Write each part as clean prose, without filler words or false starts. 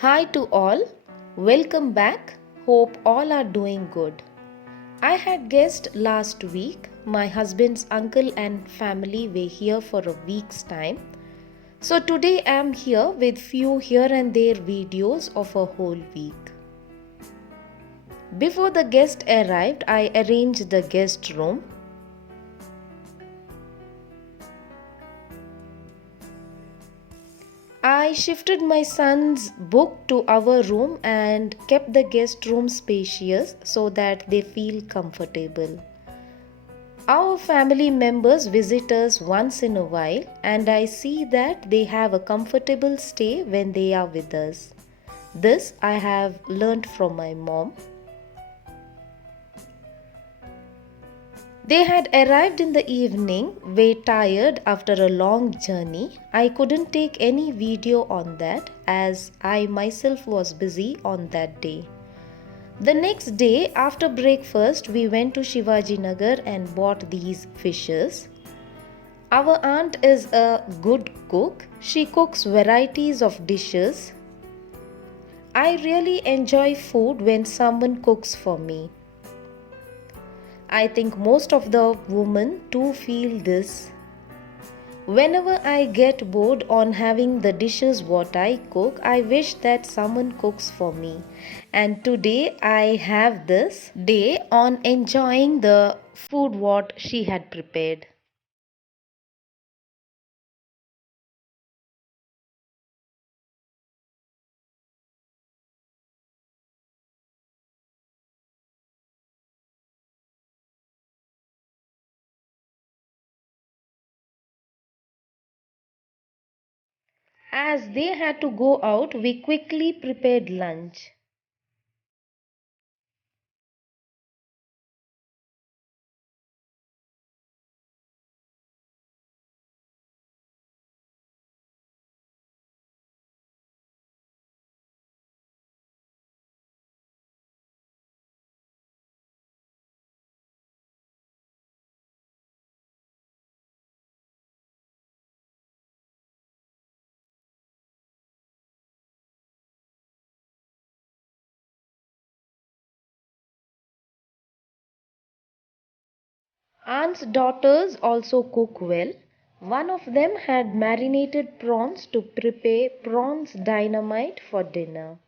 Hi to all, welcome back. Hope all are doing good. I had guest last week. My husband's uncle and family were here for a week's time. So today I am here with few here and there videos of a whole week. Before the guest arrived, I arranged the guest room. I shifted my son's book to our room and kept the guest room spacious so that they feel comfortable. Our family members visit us once in a while, and I see that they have a comfortable stay when they are with us. This I have learned from my mom. They had arrived in the evening, were tired after a long journey. I couldn't take any video on that as I myself was busy on that day. The next day after breakfast, we went to Shivaji Nagar and bought these fishes. Our aunt is a good cook. She cooks varieties of dishes. I really enjoy food when someone cooks for me. I think most of the women too feel this. Whenever I get bored on having the dishes what I cook, I wish that someone cooks for me. And today I have this day on enjoying the food what she had prepared. As they had to go out, we quickly prepared lunch. Aunt's daughters also cook well. One of them had marinated prawns to prepare prawns dynamite for dinner.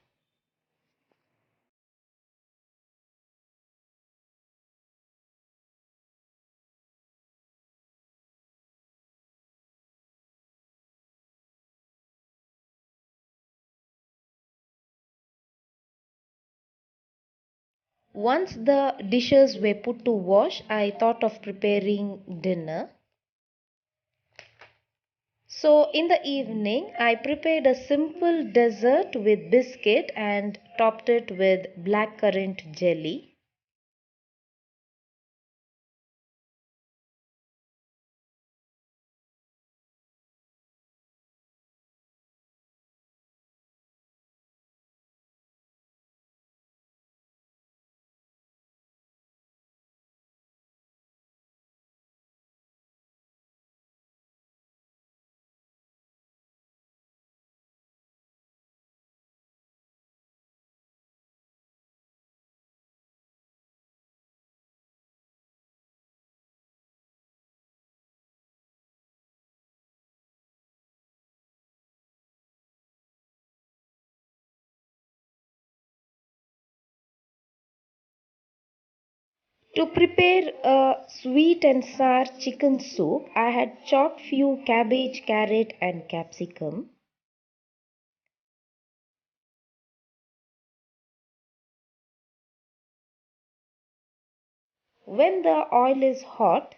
Once the dishes were put to wash, I thought of preparing dinner. So, in the evening, I prepared a simple dessert with biscuit and topped it with blackcurrant jelly. To prepare a sweet and sour chicken soup, I had chopped few cabbage, carrot and capsicum. When the oil is hot,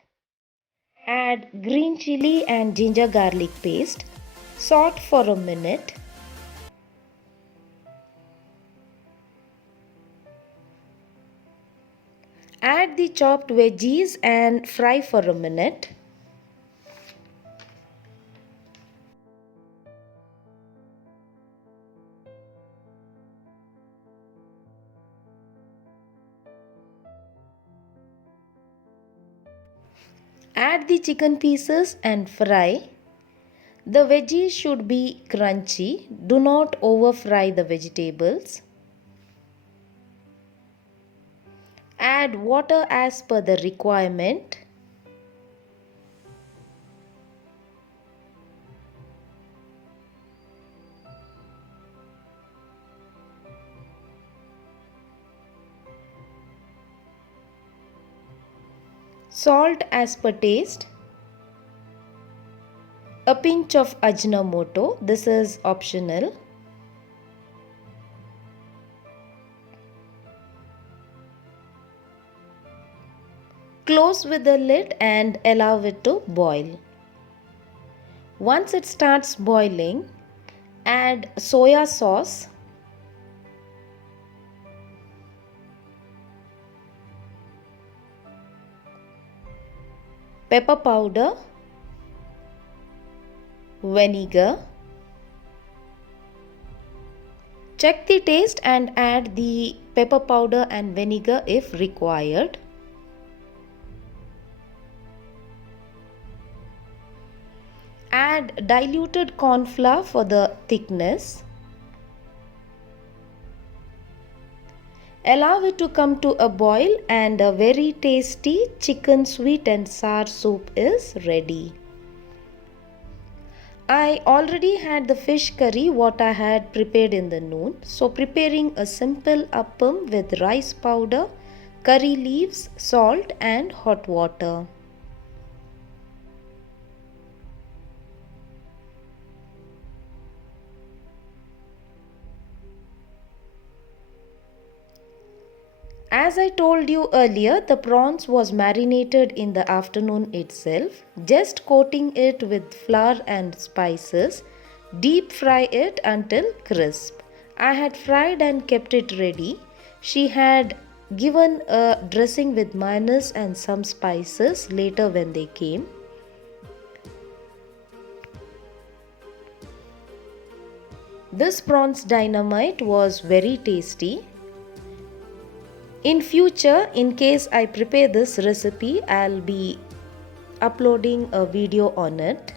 add green chili and ginger garlic paste. Saute for a minute. Add the chopped veggies and fry for a minute. Add the chicken pieces and fry. The veggies should be crunchy. Do not over fry the vegetables. Add water as per the requirement. Salt as per taste. A pinch of Ajinomoto. This is optional. Close with the lid and allow it to boil. Once it starts boiling, add soya sauce, pepper powder, vinegar. Check the taste and add the pepper powder and vinegar if required. Add diluted corn flour for the thickness. Allow it to come to a boil and a very tasty chicken sweet and sour soup is ready. I already had the fish curry what I had prepared in the noon. So preparing a simple appam with rice powder, curry leaves, salt and hot water. As I told you earlier, the prawns was marinated in the afternoon itself. Just coating it with flour and spices. Deep fry it until crisp. I had fried and kept it ready. She had given a dressing with mayonnaise and some spices later when they came. This prawns dynamite was very tasty. In future, in case I prepare this recipe, I'll be uploading a video on it.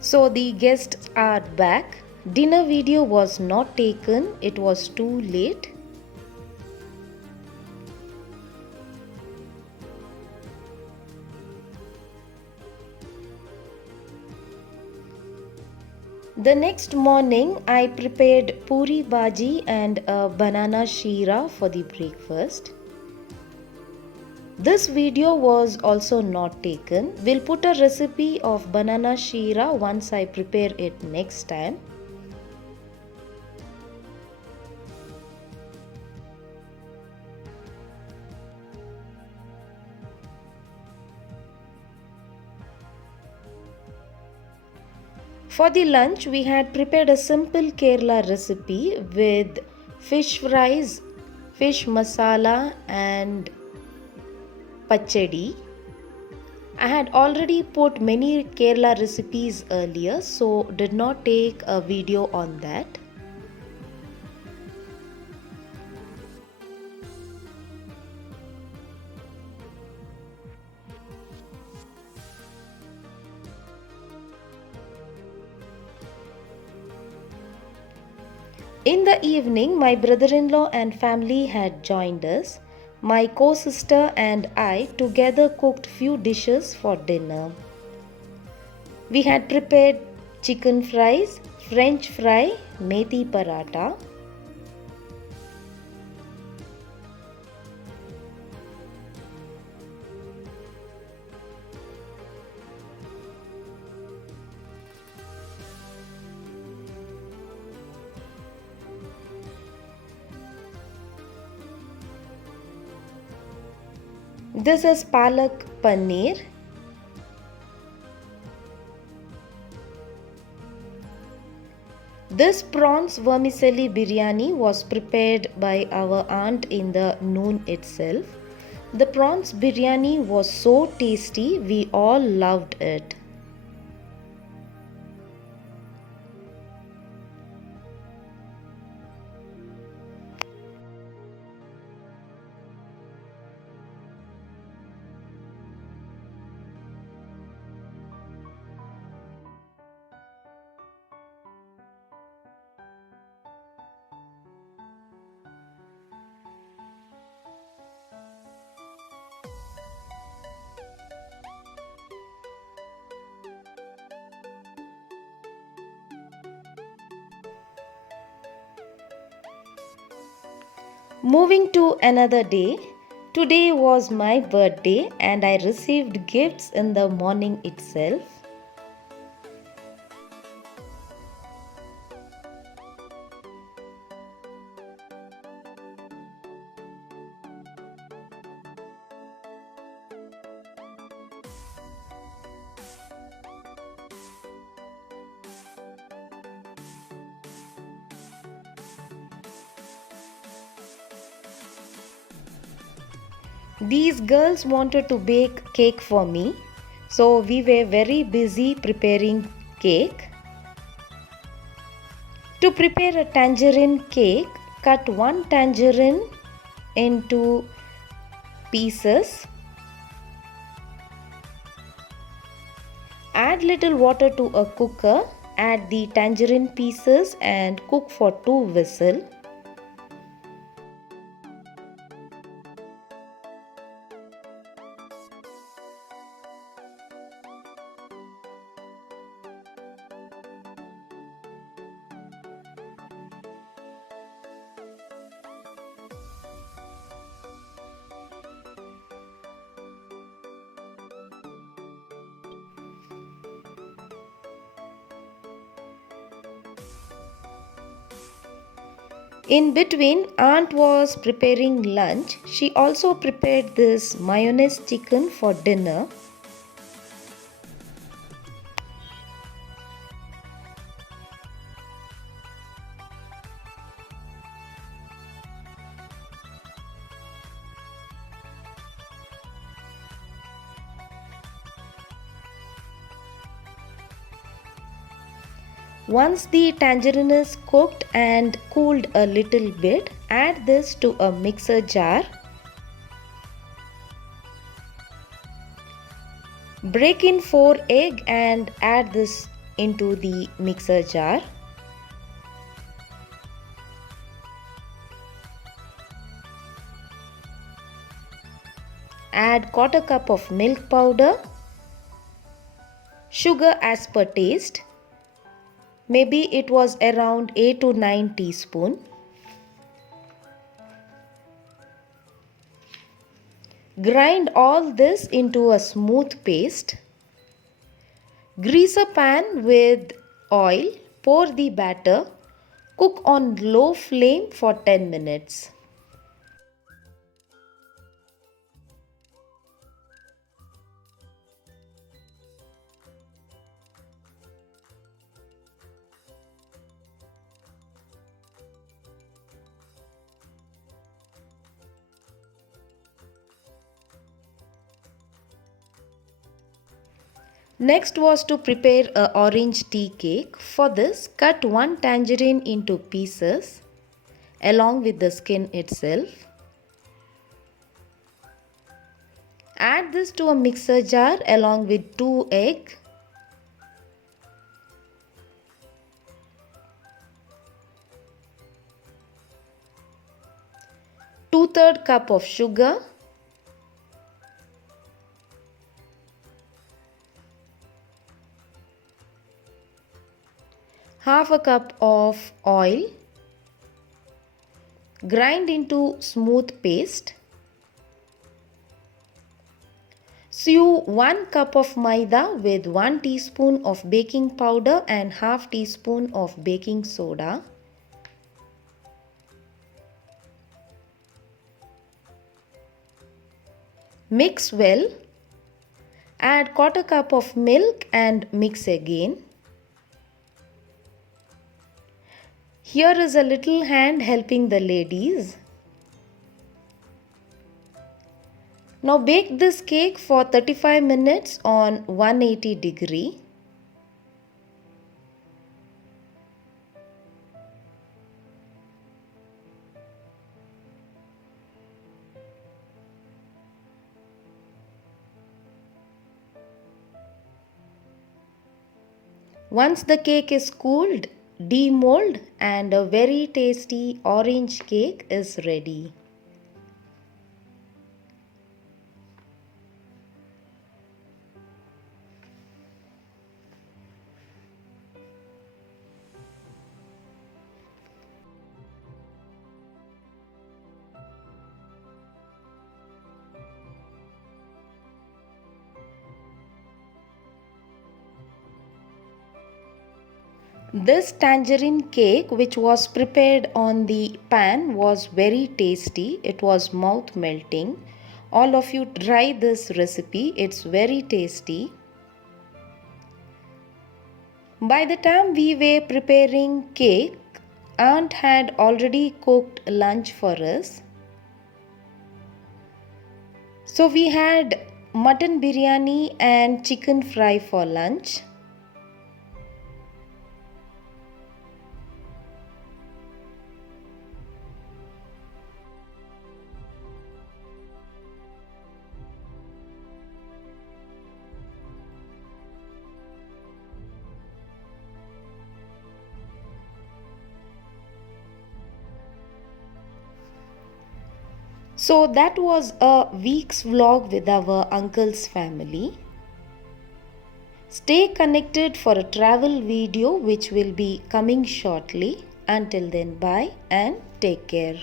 So the guests are back. Dinner video was not taken, it was too late. The next morning, I prepared puri bhaji and a banana sheera for the breakfast. This video was also not taken. We'll put a recipe of banana sheera once I prepare it next time. For the lunch, we had prepared a simple Kerala recipe with fish fries, fish masala and pachadi. I had already put many Kerala recipes earlier, so did not take a video on that. In the evening, my brother-in-law and family had joined us. My co-sister and I together cooked few dishes for dinner. We had prepared chicken fries, French fry, methi paratha. This is palak paneer. This prawns vermicelli biryani was prepared by our aunt in the noon itself. The prawns biryani was so tasty, we all loved it. Moving to another day, today was my birthday and I received gifts in the morning itself. These girls wanted to bake cake for me, so we were very busy preparing cake. To prepare a tangerine cake, cut one tangerine into pieces. Add little water to a cooker, add the tangerine pieces and cook for 2 whistles. In between, Aunt was preparing lunch. She also prepared this mayonnaise chicken for dinner. Once the tangerine is cooked and cooled a little bit, add this to a mixer jar. Break in 4 eggs and add this into the mixer jar. Add 1/4 cup of milk powder, sugar as per taste. Maybe it was around 8 to 9 teaspoons. Grind all this into a smooth paste. Grease a pan with oil, pour the batter, cook on low flame for 10 minutes. Next was to prepare a orange tea cake. For this, cut one tangerine into pieces along with the skin itself. Add this to a mixer jar along with 2 eggs. Two-third cup of sugar. Half a cup of oil. Grind into smooth paste. Sew 1 cup of maida with 1 teaspoon of baking powder and half teaspoon of baking soda. Mix well. Add 1/4 cup of milk and mix again. Here is a little hand helping the ladies. Now bake this cake for 35 minutes on 180 degree. Once the cake is cooled, demold and a very tasty orange cake is ready. This tangerine cake, which was prepared on the pan, was very tasty. It was mouth melting. All of you try this recipe, it's very tasty. By the time we were preparing cake, Aunt had already cooked lunch for us. So we had mutton biryani and chicken fry for lunch. So that was a week's vlog with our uncle's family. Stay connected for a travel video which will be coming shortly. Until then, bye and take care.